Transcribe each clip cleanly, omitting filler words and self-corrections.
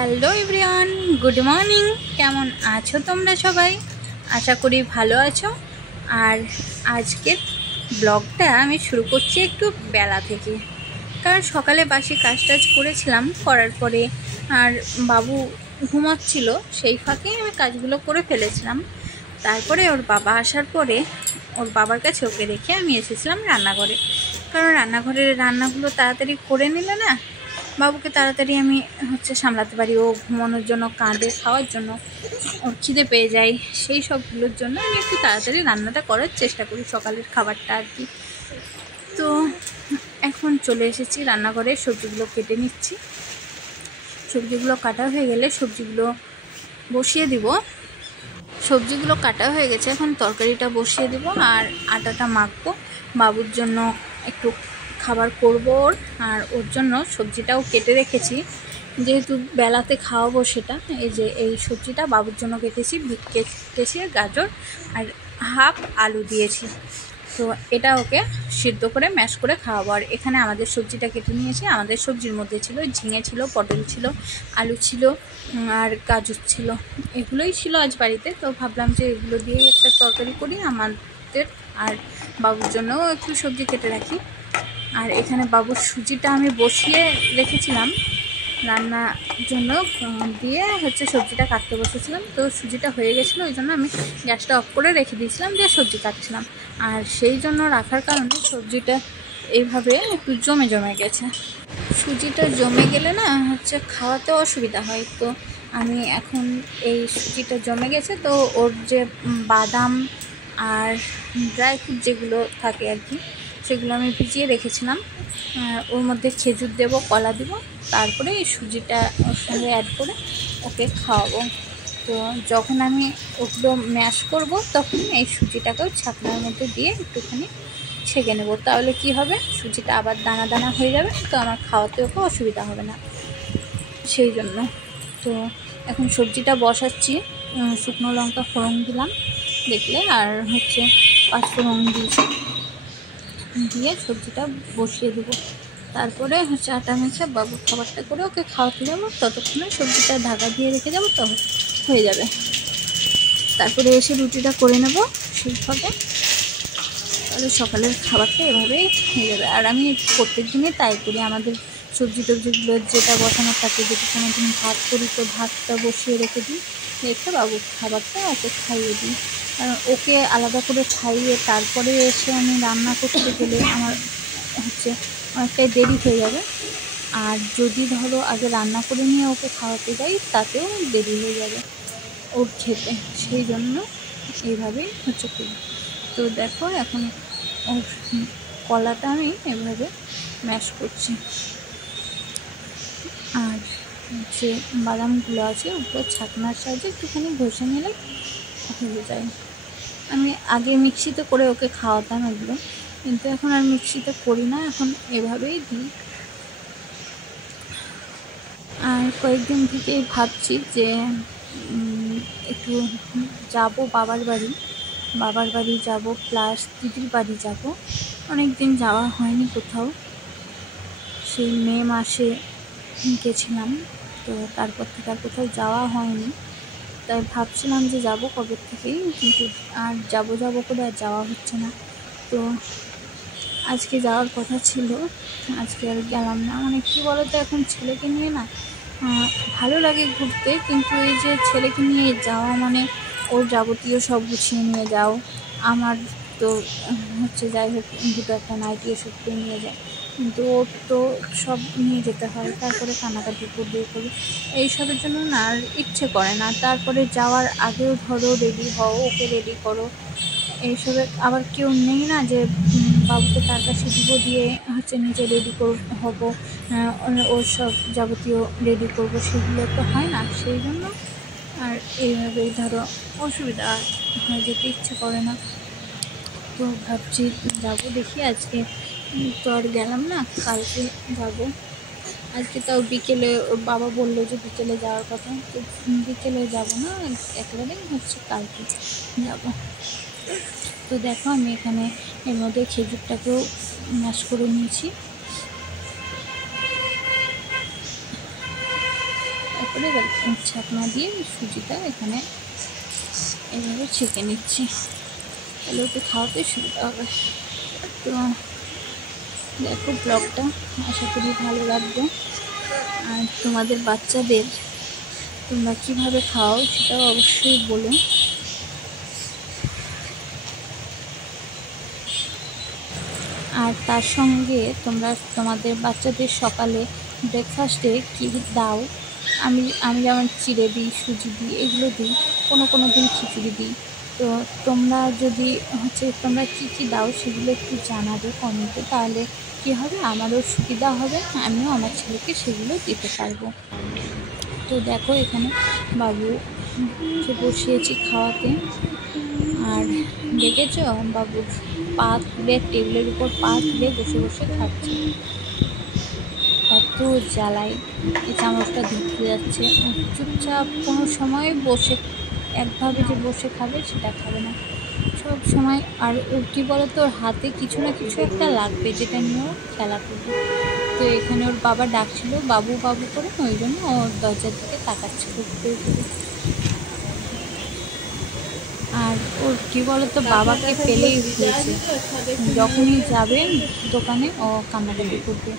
Hello everyone, good morning. কেমন আছো তোমরা সবাই? আশা করি ভালো আছো। আর আজকের ব্লগটা আমি শুরু করছি একটু বেলা থেকে, কারণ সকালে বাসি কাজ টাজ করেছিলাম, করার পরে আর বাবু ঘুমাচ্ছিল, সেই ফাঁকে আমি কাজগুলো করে ফেলেছিলাম। তারপরে ওর বাবা আসার পরে ওর বাবার কাছে ওকে রেখে আমি এসেছিলাম রান্নাঘরে, কারণ রান্নাঘরের রান্নাগুলো তাড়াতাড়ি করে নিলে না বাবুকে তাড়াতাড়ি আমি সামলাতে পারি। ও ঘুমানোর জন্য কাঁদে, খাওয়ার জন্য, ওর খিদে পেয়ে যায়, সেই সবগুলোর জন্য আমি একটু তাড়াতাড়ি রান্নাটা করার চেষ্টা করি, সকালের খাবারটা আর কি। তো এখন চলে এসেছি রান্নাঘরে, সবজিগুলো কেটে নিচ্ছি। সবজিগুলো কাটা হয়ে গেলে সবজিগুলো বসিয়ে দিব। সবজিগুলো কাটা হয়ে গেছে, এখন তরকারিটা বসিয়ে দিব আর আটাটা মাখবো। বাবুর জন্য একটু খাবার করবো ওর, আর ওর জন্য সবজিটাও কেটে রেখেছি, যেহেতু বেলাতে খাওয়াবো সেটা। এই যে এই সবজিটা বাবুর জন্য কেটেছি, বিট কেটেছি, গাজর আর হাফ আলু দিয়েছি। তো এটা ওকে সিদ্ধ করে ম্যাশ করে খাওয়াবো। আর এখানে আমাদের সবজিটা কেটে নিয়েছি। আমাদের সবজির মধ্যে ছিল ঝিঙে ছিল, পটল ছিল, আলু ছিল আর গাজর ছিল, এগুলোই ছিল আজ বাড়িতে। তো ভাবলাম যে এগুলো দিয়েই একটা তরকারি করি আমাদের, আর বাবুর জন্যও একটু সবজি কেটে রাখি। আর এখানে বাবুর সুজিটা আমি বসিয়ে রেখেছিলাম রান্নার জন্য, দিয়ে সবজিটা কাটতে বসেছিলাম। তো সুজিটা হয়ে গেছিলো, ওই জন্য আমি গ্যাসটা অফ করে রেখে দিয়েছিলাম, দিয়ে সবজি কাটছিলাম। আর সেই জন্য রাখার কারণে সবজিটা এইভাবে একটু জমে গেছে। সুজিটা জমে গেলে না খাওয়াতে অসুবিধা হয়। তো আমি এখন এই সুজিটা জমে গেছে, তো ওর যে বাদাম আর ড্রাই ফ্রুট যেগুলো থাকে আর কি, সেগুলো আমি ভিজিয়ে রেখেছিলাম। ওর মধ্যে খেজুর দেব, কলা দেব, তারপরে এই সুজিটা ওর সঙ্গে অ্যাড করে ওকে খাওয়াবো। তো যখন আমি ওগুলো ম্যাশ করব, তখন এই সুজিটাকেও ছাকনার মধ্যে দিয়ে একটুখানি ছেঁকে নেব, তাহলে কি হবে, সুজিটা আবার দানা দানা হয়ে যাবে, তো আমার খাওয়াতে ওকে অসুবিধা হবে না, সেই জন্য। তো এখন সবজিটা বসাচ্ছি, শুকনো লঙ্কা ফোড়ন দিলাম দেখলে, আর পাঁচফোড়ন দিয়েছি, দিয়ে সবজিটা বসিয়ে দেবো। তারপরে আটা মেখে বাবুর খাবারটা করে ওকে খাওয়াতে যাবো, ততক্ষণে সবজিটা ঢাকা দিয়ে রেখে যাবো, তো হয়ে যাবে। তারপরে এসে রুটিটা করে নেব সেই ফাঁকে, তাহলে সকালের খাবারটা এভাবেই হয়ে যাবে। আর আমি প্রত্যেক দিনই তাই করি, আমাদের সবজি টবজিগুলো যেটা বসানো থাকে, যদি কোনো দিন ভাত করি তো ভাতটা বসিয়ে রেখে দিই, রেখে বাবুর খাবারটা ওকে খাইয়ে দিই। কারণ ওকে আলাদা করে খাইয়ে তারপরে এসে আমি রান্না করতে গেলে আমার অনেকটাই দেরি হয়ে যাবে। আর যদি ধরো আগে রান্না করে নিয়ে ওকে খাওয়াতে যাই, তাতেও দেরি হয়ে যাবে ওর খেতে, সেই জন্য এইভাবেই করি। তো দেখো এখন ওর কলাটা আমি এভাবে ম্যাশ করছি, আর যে বাদামগুলো আছে ওগুলো ছাকনার সাহায্যে একটুখানি ঘষে নিলে হয়ে যায়। আমি আগে মিক্সিতে করে ওকে খাওয়াতাম এগুলো, কিন্তু এখন আর মিক্সিতে করি না, এখন এভাবেই দিই। আর কয়েকদিন থেকেই ভাবছি যে একটু যাব বাবার বাড়ি যাব, প্লাস দিদির বাড়ি যাব। অনেক দিন যাওয়া হয়নি কোথাও, সেই মে মাসে গেছিলাম, তো তারপর থেকে আর কোথাও যাওয়া হয়নি। তাই ভাবছিলাম যে যাব কবে থেকেই, কিন্তু আর যাব করে আর যাওয়া হচ্ছে না। তো আজকে যাওয়ার কথা ছিল, আজকে আর গেলাম না। মানে কী বলো তো, এখন ছেলেকে নিয়ে না ভালো লাগে ঘুরতে, কিন্তু এই যে ছেলেকে নিয়ে যাওয়া মানে ওর যাবতীয় সব গুছিয়ে নিয়ে যাও। আমার তো যাই হোক দুটো একটা নাইটি এসব নিয়ে যায়, কিন্তু ওর তো সব নিয়ে যেতে হয়, তারপরে কানাকাটি করি, এইসবের জন্য না আর ইচ্ছে করে না। তারপরে যাওয়ার আগেও ধরো রেডি হও, ওকে রেডি করো, এইসবে আবার কেউ নেই না যে বাবুকে তার কাছে দিব, দিয়ে নিজে রেডি হবো, ওর সব যাবতীয় রেডি করবো, সেগুলো তো হয় না, সেই জন্য আর এইভাবেই ধরো অসুবিধা হয়ে যেতে ইচ্ছে করে না। তো ভাবছি যাবো, দেখি আজকে তো আর গেলাম না, কালকে যাব। আজকে তাও বিকেলে ওর বাবা বললো যে বিকেলে যাওয়ার কথা, তো বিকেলে যাব না, একেবারে কালকে যাব। তো দেখো আমি এখানে এর মধ্যে খেজুরটাকেও ম্যাশ করে নিয়েছি। তারপরে এবার ছাকনা দিয়ে সুজিটা এখানে এইভাবে ছেঁকে নিচ্ছি, তাহলে ওকে খাওয়াতে সুবিধা হবে। তো দেখো ব্লগটা আশা করি ভালো লাগবে। আর তোমাদের বাচ্চাদের তোমরা কীভাবে খাও সেটাও অবশ্যই বলো। আর তার সঙ্গে তোমরা তোমাদের বাচ্চাদের সকালে ব্রেকফাস্টে কী দাও। আমি যেমন চিড়ে দিই, সুজি দিই, এগুলো দিই, কোনো দিন খিচুড়ি দিই। তো তোমরা যদি তোমরা কী দাও সেগুলো একটু জানাবে কমেন্টে, তাহলে কী হবে আমারও সুবিধা হবে, আমিও আমার ছেলেকে সেগুলো দিতে পারবো। তো দেখো এখানে বাবুকে বসিয়েছি খাওয়াতে। আর দেখেছ বাবু পা তুলে টেবিলের উপর পা তুলে বসে বসে খাচ্ছে, এত জ্বালায়। এই চামচটা ধরতে যাচ্ছে, চুপচাপ কোনো সময় বসে একভাবে যে বসে খাবে সেটা খাবে না সব সময়। আর ওর কী বলতো, ওর হাতে কিছু না কিছু একটা লাগবে যেটা নিয়েও খেলা করবে। তো এখানে ওর বাবা ডাকছিল বাবু বাবু করে, ওই জন্য ওর দরজার দিকে তাকাচ্ছিল ঘুরে ঘুরে। আর ওর কী বলতো, বাবাকে পেলেই হয়েছে, যখনই যাবে দোকানে ও কান্নাকাটি করবে,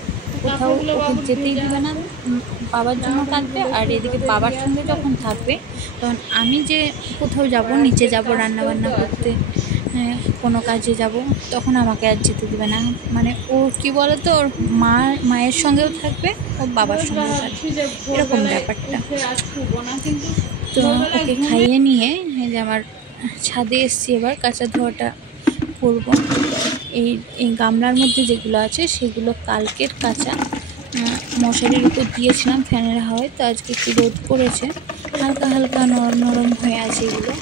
কোথাও ওকে যেতেই দেবে না, বাবার জন্য কাঁদবে। আর এদিকে বাবার সঙ্গে যখন থাকবে তখন আমি যে কোথাও যাব, নিচে যাব রান্নাবান্না করতে, কোনো কাজে যাব, তখন আমাকে আর যেতে দেবে না। মানে ও কী বলতো, ওর মায়ের সঙ্গেও থাকবে, ওর বাবার সঙ্গেও থাকবে, এরকম ব্যাপারটা। তো ওকে খাইয়ে নিয়ে এই যে আমার ছাদে এসছি, এবার কাঁচা ধোয়াটা করব। এই গামলার মধ্যে যেগুলো আছে সেগুলো কালকের কাঁচা, মশারির উপর দিয়েছিলাম ফ্যানের হাওয়ায়। তো আজকে একটু রোদ পড়েছে, হালকা হালকা নরম নরম হয়ে আছে এগুলো।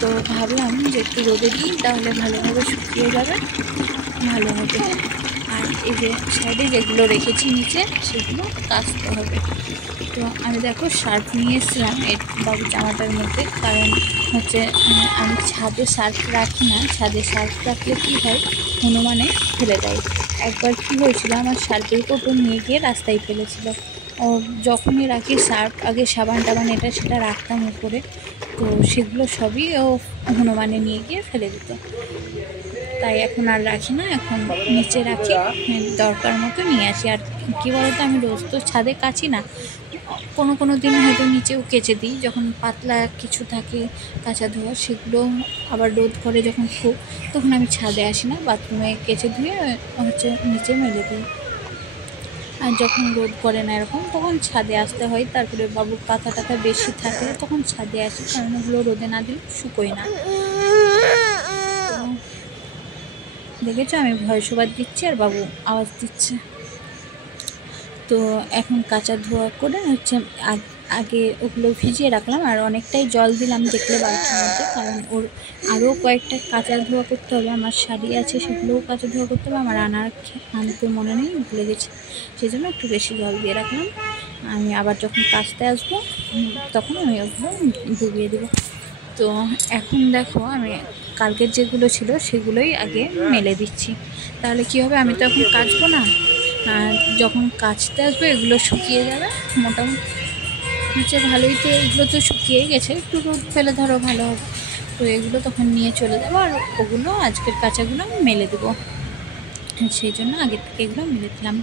তো ভাবলাম যে একটু রোদে দিই, তাহলে ভালোভাবে শুকিয়ে যাবে, ভালো হবে। আর এই যে সাইডে যেগুলো রেখেছি নিচে সেগুলো কাচতে হবে। তো আমি দেখো সার্ফ নিয়ে এসেছিলাম এই বাবু জামাটার মধ্যে, কারণ আমি ছাদে সার্ফ রাখি না। ছাদে সার্ফ রাখলে কী হয়, হনুমানে ফেলে দেয়। একবার কী হয়েছিল, আমার সার্ফের কোটো নিয়ে গিয়ে রাস্তায় ফেলেছিল। ও যখনই রাখি সার্ফ, আগে সাবান টাবান এটা সেটা রাখতাম উপরে, তো সেগুলো সবই ও হনুমানে নিয়ে গিয়ে ফেলে দিত। তাই এখন আর রাখি না, এখন নিচে রাখি, দরকার মতো নিয়ে আসি। আর কী বলতো, আমি রোজ তো ছাদে কাচি না, কোনো দিন হয়তো নিচেও কেচে দিই, যখন পাতলা কিছু থাকে কাঁচা ধোয়া, সেগুলো আবার রোদ করে যখন খুব, তখন আমি ছাদে আসি না, বাথরুমে কেচে ধুয়ে নিচে মেলে দিই। আর যখন রোদ করে না এরকম, তখন ছাদে আসতে হয়। তারপরে বাবুর পাতা টাতা বেশি থাকে তখন ছাদে আসি, কারণ ওগুলো রোদে না দিলে শুকোয় না। দেখেছো আমি ভয়েস ওভার দিচ্ছি আর বাবু আওয়াজ দিচ্ছে। তো এখন কাঁচা ধোয়া করে আগে ওগুলো ভিজিয়ে রাখলাম, আর অনেকটাই জল দিলাম দেখলে বালতির মধ্যে, কারণ ওর আরও কয়েকটা কাঁচা ধোয়া করতে হবে। আমার শাড়ি আছে সেগুলোও কাঁচা ধোয়া করতে হবে, আমার আনতে মনে নেই, ভুলে গেছি, সেই জন্য একটু বেশি জল দিয়ে রাখলাম। আমি আবার যখন কাচতে আসবো তখন আমি ওগুলো ডুবিয়ে দেবো। তো এখন দেখো আমি কালকের যেগুলো ছিল সেগুলোই আগে মেলে দিচ্ছি, তাহলে কী হবে, আমি তো এখন কাচবো না, যখন কাচতে আসবে এগুলো শুকিয়ে যাবে মোটামুটি। নিচে ভালোই, তো এগুলো তো শুকিয়েই গেছে, একটু রোদ ফেলে ধরো ভালো হবে। তো এগুলো তখন নিয়ে চলে যাবো, আর ওগুলো আজকের কাঁচাগুলো আমি মেলে দেবো, সেই জন্য আগের থেকে এগুলো মেলে দিলাম।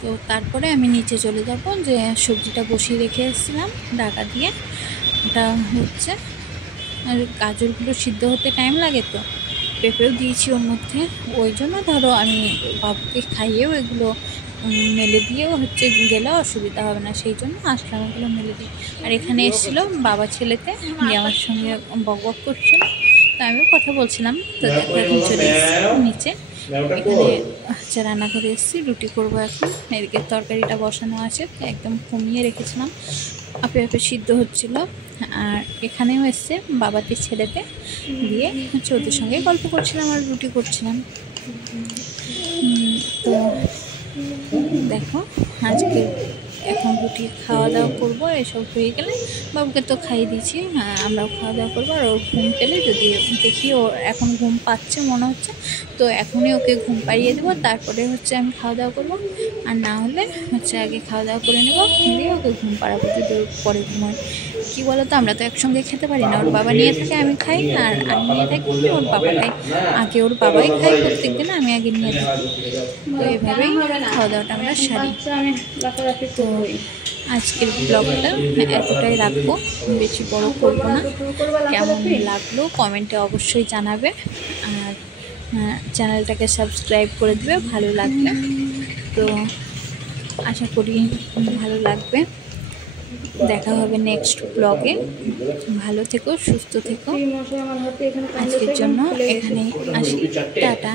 তো তারপরে আমি নিচে চলে যাব, যে সবজিটা বসিয়ে রেখে এসেছিলাম ঢাকা দিয়ে, ওটা হচ্ছে। আর গাজরগুলো সিদ্ধ হতে টাইম লাগে, তো পেঁপেও দিয়েছি ওর মধ্যে, ওই জন্য ধরো আমি বাবুকে খাইয়েও এগুলো মেলে দিয়েও গেলেও অসুবিধা হবে না, সেই জন্য আসলাম এগুলো মেলে দিই। আর এখানে এসেছিলো বাবা ছেলেতে, আমার সঙ্গে বক করছিল, তো আমিও কথা বলছিলাম। তো এখন চলে এসেছি নিচে, এখানে রান্নাঘরে এসেছি, রুটি করবো এখন। এদিকে তরকারিটা বসানো আছে, একদম কমিয়ে রেখেছিলাম, আপে আপে সিদ্ধ হচ্ছিলো। আর এখানেও এসছে বাবাতে ছেলেতে দিয়ে, ওদের সঙ্গে গল্প করছিলাম আর রুটি করছিলাম। তো দেখো আজকে এখন রুটি খাওয়া দাওয়া করবো, এসব হয়ে গেলে বাবুকে তো খাইয়ে দিয়েছি, আমরাও খাওয়া দাওয়া করবো। আর ওর ঘুম পেলে যদি দেখি ও এখন ঘুম পাচ্ছে মনে হচ্ছে, তো এখনই ওকে ঘুম পাড়িয়ে দেবো, তারপরে আমি খাওয়া দাওয়া করবো। আর না হলে হচ্ছে আগে খাওয়া দাওয়া করে নেবো, দিয়ে ওকে ঘুম পাড়াবো যদি পরে ঘুমোয়। কী বলো তো, আমরা তো একসঙ্গে খেতে পারি না, ওর বাবা নিয়ে থাকে আমি খাই, আর আমি নিয়ে থাকি ওর বাবা খাই। আগে ওর বাবাই খাই প্রত্যেক দিন, আমি আগে নিয়ে থাকি। তো এইভাবেই খাওয়া দাওয়াটা আমরা সারি। তো আজকের ব্লগটা এতটাই রাখবো, বেশি বড় করবো না। কেমন লাগলো কমেন্টে অবশ্যই জানাবে, আর চ্যানেলটাকে সাবস্ক্রাইব করে দেবে ভালো লাগবে। তো আশা করি ভালো লাগবে। দেখা হবে নেক্সট ব্লগে। ভালো থেকো, সুস্থ থেকো। আজকের জন্য এখানেই আসি, টাটা।